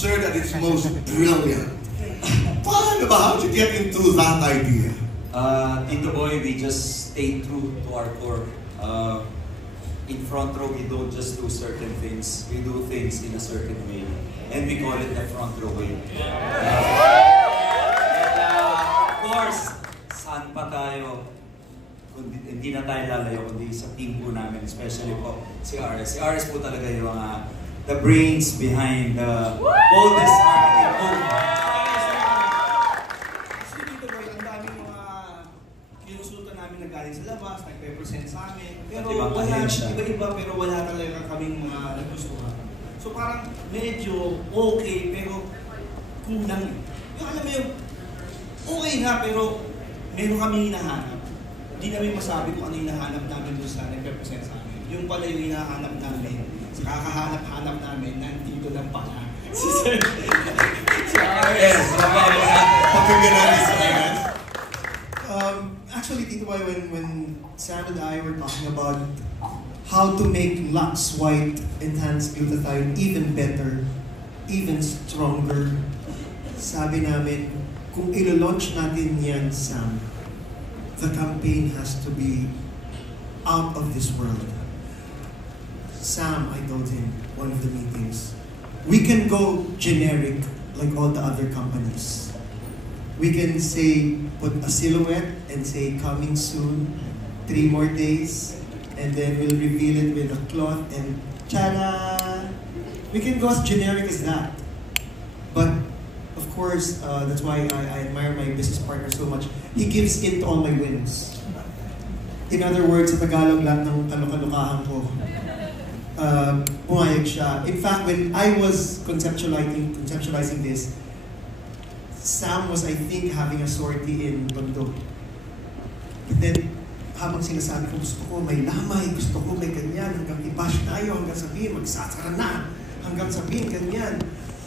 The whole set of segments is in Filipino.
absurd at its most brilliant. Paano ba? How did you get into that idea? Tito Boy, we just stay true to our core. In front row, we don't just do certain things. We do things in a certain way. And we call it the front row way. Of course, saan pa tayo? Hindi na tayo lalayo, kundi sa team po namin, especially po si RS. Si RS po talaga yung the brains behind the boldest marketing move. Galing sa labas, nagpe-present sa amin. Pero wala, iba-iba, pero wala talaga kaming mga nagustuhan. So parang medyo okay, pero kulang. Yung alam mo yung okay nga, pero meron kami hinahanap. Hindi namin masabi kung ano yung hinahanap namin doon sa nagpe-present sa amin. Yung pala yung hinahanap namin, sa kakahanap-hanap namin, nandito lang pala. Si Sir. Yes, Pagkaganaan sa RS. Actually, Tito Boy, when Sam and I were talking about how to make Lux White Enhanced Glutathione even better, even stronger, sabi namin, kung ilo-launch natin yan, Sam, the campaign has to be out of this world. Sam, I told him, one of the meetings, we can go generic like all the other companies. We can say, put a silhouette and say coming soon, 3 more days, and then we'll reveal it with a cloth and ta-da! We can go as generic as that. But of course, that's why I admire my business partner so much. He gives in to all my wins. In other words, sa Tagalog, lahat ng kalukalukahan ko, pumayag siya. In fact, when I was conceptualizing this, Sam was, I think, having a sortie in Tondo. But then, habang sinasabi ko, gusto ko may lamay, gusto ko may ganyan, hanggang i-bash tayo, hanggang sabihin, magsasara na, hanggang sabihin, ganyan.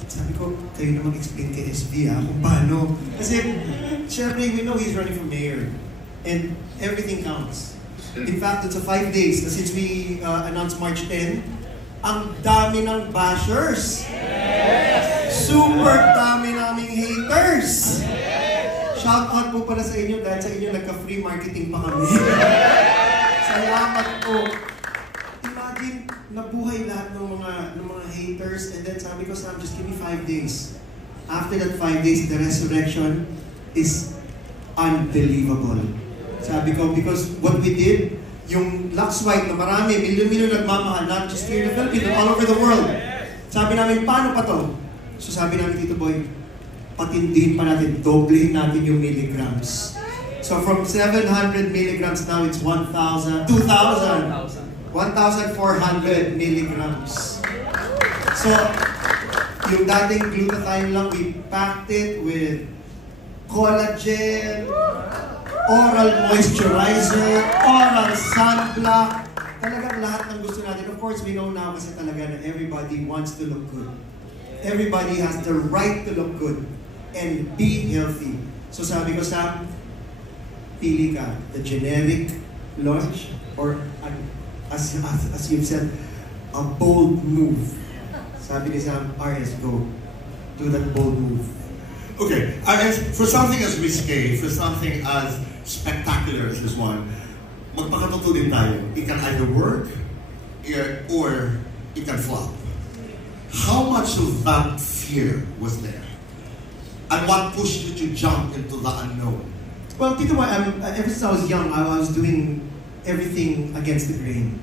Sabi ko, kayo na mag-explain kay SB kung paano. Kasi, syempre, we know he's running for mayor. And everything counts. In fact, it's a 5 days. Since we announced March 10, ang dami ng bashers. Super dami naming haters! Shout out po pala sa inyo dahil sa inyo nagka-free marketing pa kami. Salamat po. Imagine, nabuhay lahat ng mga haters and then sabi ko, Sam, just give me 5 days. After that 5 days, the resurrection is unbelievable. Sabi ko, because what we did, yung Lux White na marami, milyon-milyon nagmamahal, not just here in the Philippines, but all over the world. Sabi namin, paano pa to? So sabi namin, Tito Boy, patindihin pa natin, doblehin natin yung milligrams. So from 700 milligrams now, it's 1,400 milligrams. So, yung dating glutathione lang, we packed it with collagen, oral moisturizer, oral sunblock. Talagang lahat ng gusto natin. Of course, we know now kasi talaga na everybody wants to look good. Everybody has the right to look good and be healthy. So sabi ko, Sam, pili ka, the generic launch or as you've said, a bold move. Sabi ni Sam, RS, go. Do that bold move. Okay, RS, for something as risque, for something as spectacular as this one, magpakatotoo din tayo. It can either work or it can flop. How much of that fear was there? And what pushed you to jump into the unknown? Well, Tito Boy, ever since I was young, I was doing everything against the grain.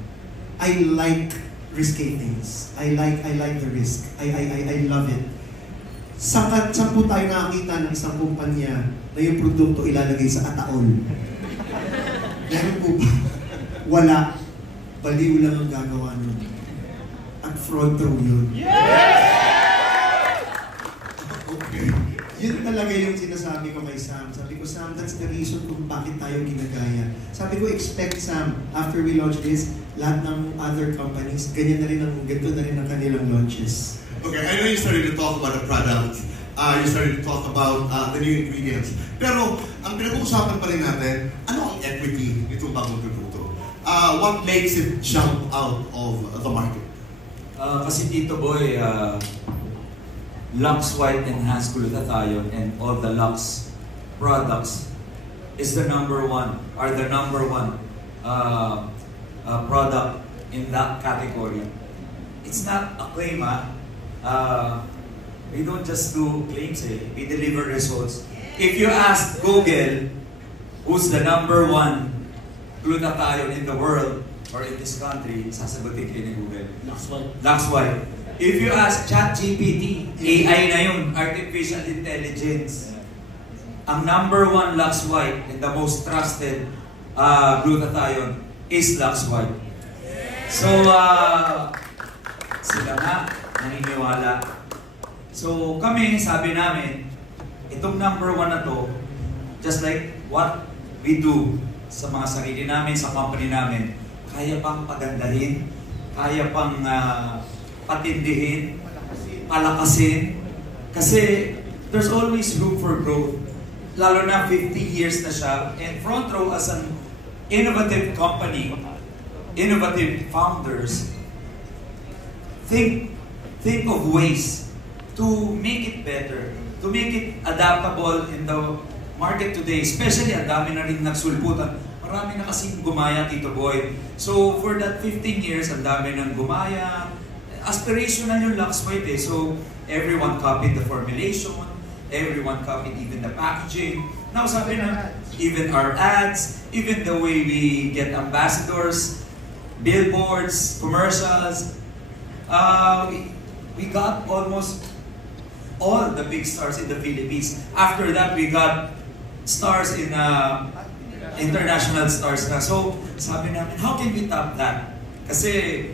I like risky things. I like the risk. I love it. Saan po tayo nakakita ng isang kumpanya na yung produkto ilalagay sa ataol? Meron po ba? Wala. Baliw lang ang gagawa nun. At front row yun. Okay. Yun talaga yung sinasabi ko kay Sam. Sabi ko, Sam, that's the reason kung bakit tayo ginagaya. Sabi ko, expect, Sam, after we launch this, lahat ng other companies, ganito na rin ang kanilang launches. Okay, I know you started to talk about the product. You started to talk about the new ingredients. Pero, ang pinag-uusapan pa rin natin, ano ang equity nitong bagong produkto? What makes it jump out of the market? Kasi Tito Boy, Lux White Enhanced Glutathione and all the Lux products is the number one product in that category. It's not a claim, we don't just do claims, we deliver results. If you ask Google, who's the number one glutathione in the world or in this country, sasagutin kayo ni Google. Lux White. If you ask ChatGPT, AI na yun, Artificial Intelligence. Ang number one Lux White and the most trusted glutathione is Lux White. So, sila nga, naniniwala. So, kami, sabi namin, itong number one na to, just like what we do sa mga sarili namin, sa company namin, kaya pang pagandahin, kaya pang patindihin, palakasin, kasi there's always room for growth. Lalo na 50 years na siya, and Front Row as an innovative company, innovative founders, think of ways to make it better, to make it adaptable in the market today. Especially, ang dami na rin nagsulputan. Marami na kasing gumaya, Tito Boy. So, for that 15 years, ang dami nang gumaya. Aspirational yung Lux White eh. So, everyone copied the formulation, everyone copied even the packaging. Now, sabi na, even our ads, even the way we get ambassadors, billboards, commercials, we got almost all the big stars in the Philippines. After that, we got stars in international stars na. So, sabi namin, how can we top that? Kasi,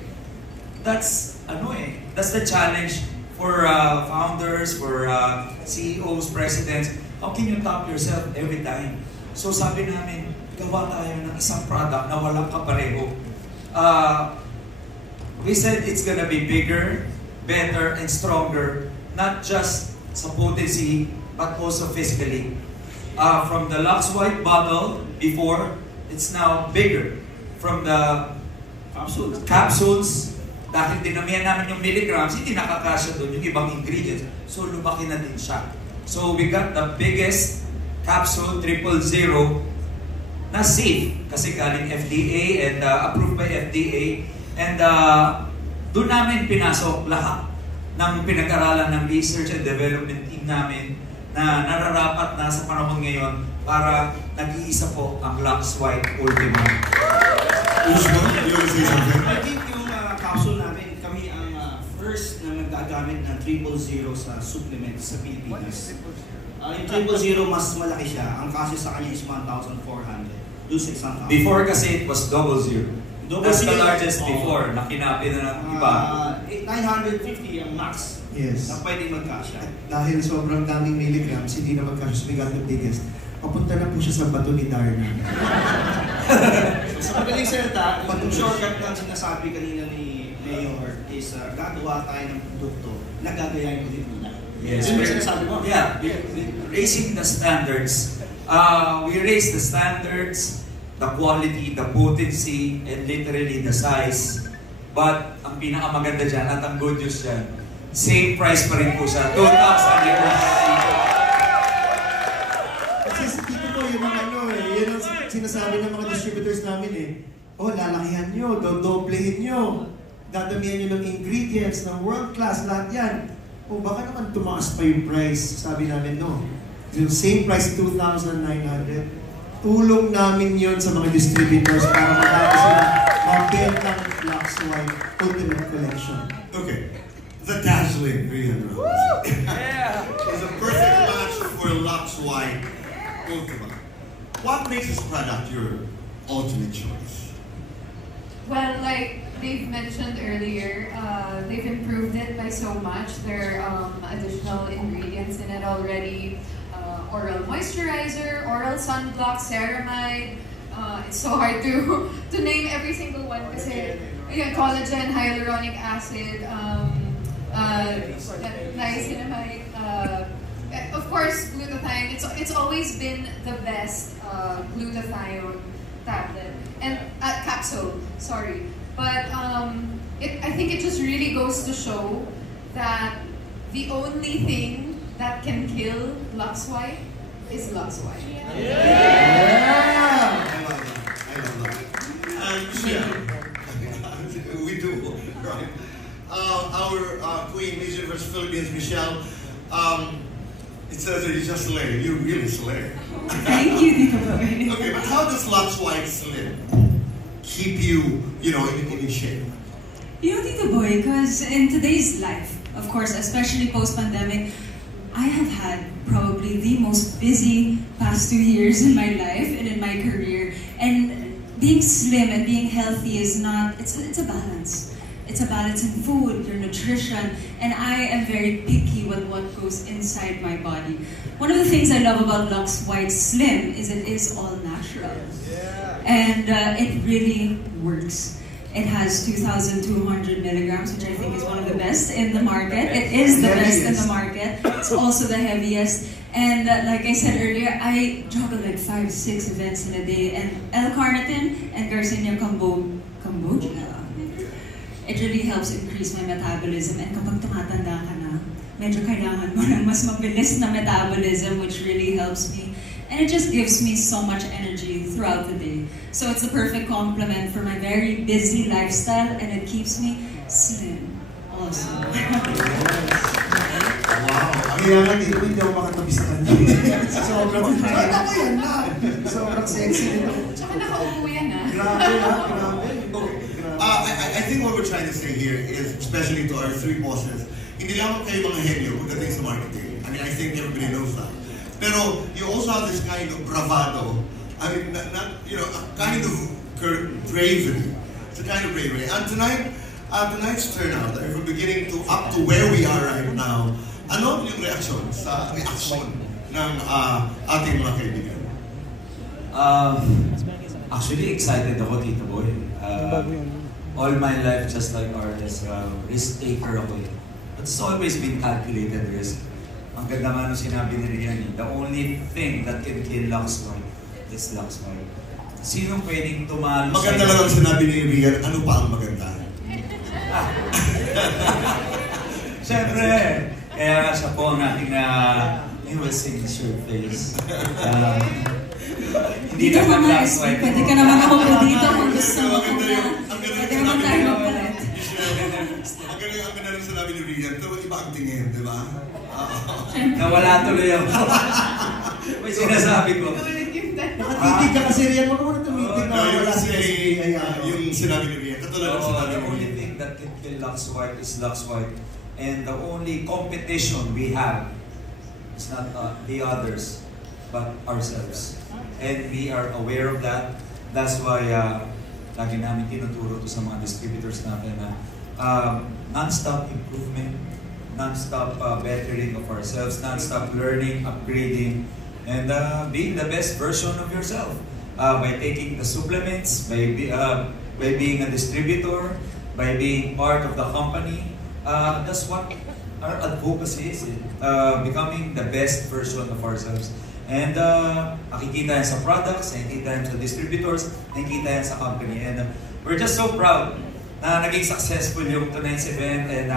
that's the challenge for founders, for CEOs, presidents. How can you top yourself every time? So, sabi namin, gawa tayo ng isang product na walang kapareho. We said it's gonna be bigger, better, and stronger, not just sa potency, but also physically. From the Lux White bottle before, it's now bigger. From the capsules, dahil dinamihan namin yung milligrams, hindi nakakasya doon yung ibang ingredients. So, lumaki na din siya. So, we got the biggest capsule, 000, na safe. Kasi galing FDA and approved by FDA. And doon namin pinasok lahat ng pinag-aralan ng research and development team namin na nararapat na sa panahon ngayon para nag-iisa po ang Lux White Ultima. Usman, you want to say something? I think yung capsule namin, kami ang first na nagagamit ng 000 sa supplement sa Pilipinas. Yung 000 mas malaki siya. Ang kasi sa kanya is 1,400. Doon sa isang capsule. Before kasi it was 00. That's the largest before, na kinapi na ng iba. 950 ang max Yes. na pwede magkasya. Dahil sobrang daming milligrams, hindi na magkasya, we got the biggest. Papunta na po siya sa bato ni Darna. So, sa magaling salita, yung shortcut ng sinasabi kanina ni Mayor is gagawa tayo ng produkto na gagayahin ko din muna. Yes. Yun yung sinasabi mo? Yeah, raising the standards. We raise the standards, the quality, the potency, and literally the size. But ang pinakamaganda dyan at ang good news dyan, same price pa rin po siya. 2,000 euros. Kasi sa tito ko, yun ang yun ang sinasabi ng mga distributors namin eh. Oh, lalakihan nyo, dodoblehin nyo, dadamihan nyo ng ingredients, ng world class, lahat yan. Oh, baka naman tumaas pa yung price. Sabi namin, no. Yung same price, 2,900. Tulong namin yun sa mga distributors para magkakaroon sila mabentang Lux White Ultimate Collection. Okay. The dazzling 300 is a perfect match for Lux White Ultima. What makes this product your ultimate choice? Well, like they've mentioned earlier, they've improved it by so much. There are additional ingredients in it already. Oral moisturizer, oral sunblock, ceramide. It's so hard to name every single one kasi ayun, collagen, hyaluronic acid, niacinamide, of course glutathione. It's always been the best glutathione tablet and capsule. Sorry, but I think it just really goes to show that the only thing that can kill Lux White is Lux White. I love that. I love that. And yeah, we do, right? Our Queen, Miss Universe Philippines, Michelle, it says that you just slay. You really slay. Thank you, Tito Boy. Okay, but how does Lux White Slim keep you, in shape? You know, Tito Boy, because in today's life, of course, especially post-pandemic, I have had probably the most busy past 2 years in my life and in my career. And being slim and being healthy is not, it's a balance. It's a balance in food, your nutrition, and I am very picky with what goes inside my body. One of the things I love about Lux White Slim is it is all natural. And it really works. It has 2,200 milligrams, which I think is one of the best in the market. It is the best in the market. It's also the heaviest. And like I said earlier, I juggle like 5-6 events in a day. And L-carnitine and Garcinia Cambogia. It really helps increase my metabolism. And kapag tumatanda ka na, medyo kailangan mo ng mas mabilis na metabolism, which really helps me. And it just gives me so much energy throughout the day. So it's the perfect complement for my very busy lifestyle, and it keeps me slim also. Wow. Kaya nga dito, hindi ako makatabi sa kanya. Sobrang yan na. Sobrang sexy nito. Tsaka nakaupo yan ah. Grabe ha, grabe. I think what we're trying to say here is, especially to our three bosses, hindi lamang kayo mga henyo pagdating sa marketing. I mean, I think everybody knows that. Pero you also have this kind of bravado. I mean, not a kind of bravery. It's a kind of bravery. And tonight's turnout, from beginning to up to where we are right now, ano yung reaksyon ng ating mga kaibigan? Actually, excited ako, Tito Boy. All my life, just like RS, risk taker ako eh. But it's always been calculated risk. Ang ganda nga nung sinabi ni Rian, the only thing that can kill Lux White is Lux White. Sinong pwedeng tumalo sa Maganda lang ang sinabi ni Rian, ano pa ang maganda? Siyempre, kaya nga siya po ang ating newest signature face. Hindi Dito naman naman, Lux White. pwede ka naman ako dito kung gusto mo. Ang ganda Pwede naman tayo magpalit. Ang ganda lang sinabi ni Rian, pero iba ang tingin, di ba? Nawala tuloy ako. May sinasabi ko. Nakatitig ka kasi Rian, wag mo na tumitig na wala siya. Yung sinabi ni Rian, katulad ng sinabi The ni only Rian. thing that can kill Lux White is Lux White. And the only competition we have is not the others, but ourselves. And we are aware of that. That's why lagi namin tinuturo to sa mga distributors natin na non-stop improvement, non-stop bettering of ourselves, non-stop learning, upgrading, and being the best version of yourself by taking the supplements, by being a distributor, by being part of the company. That's what our advocacy is, becoming the best version of ourselves. And nakikita yan sa products, nakikita yan sa distributors, nakikita yan sa company. And we're just so proud na naging successful yung tonight's event, and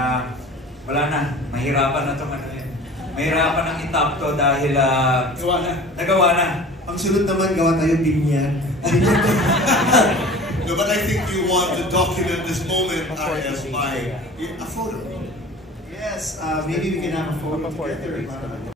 wala na, mahirapan na itong ano yun. Mahirapan ng itap to dahil nagawa na. Ang sunod naman, gawa tayo binyag. No, but I think you want to document this moment as by a photo. Yes, maybe we can have a photo together.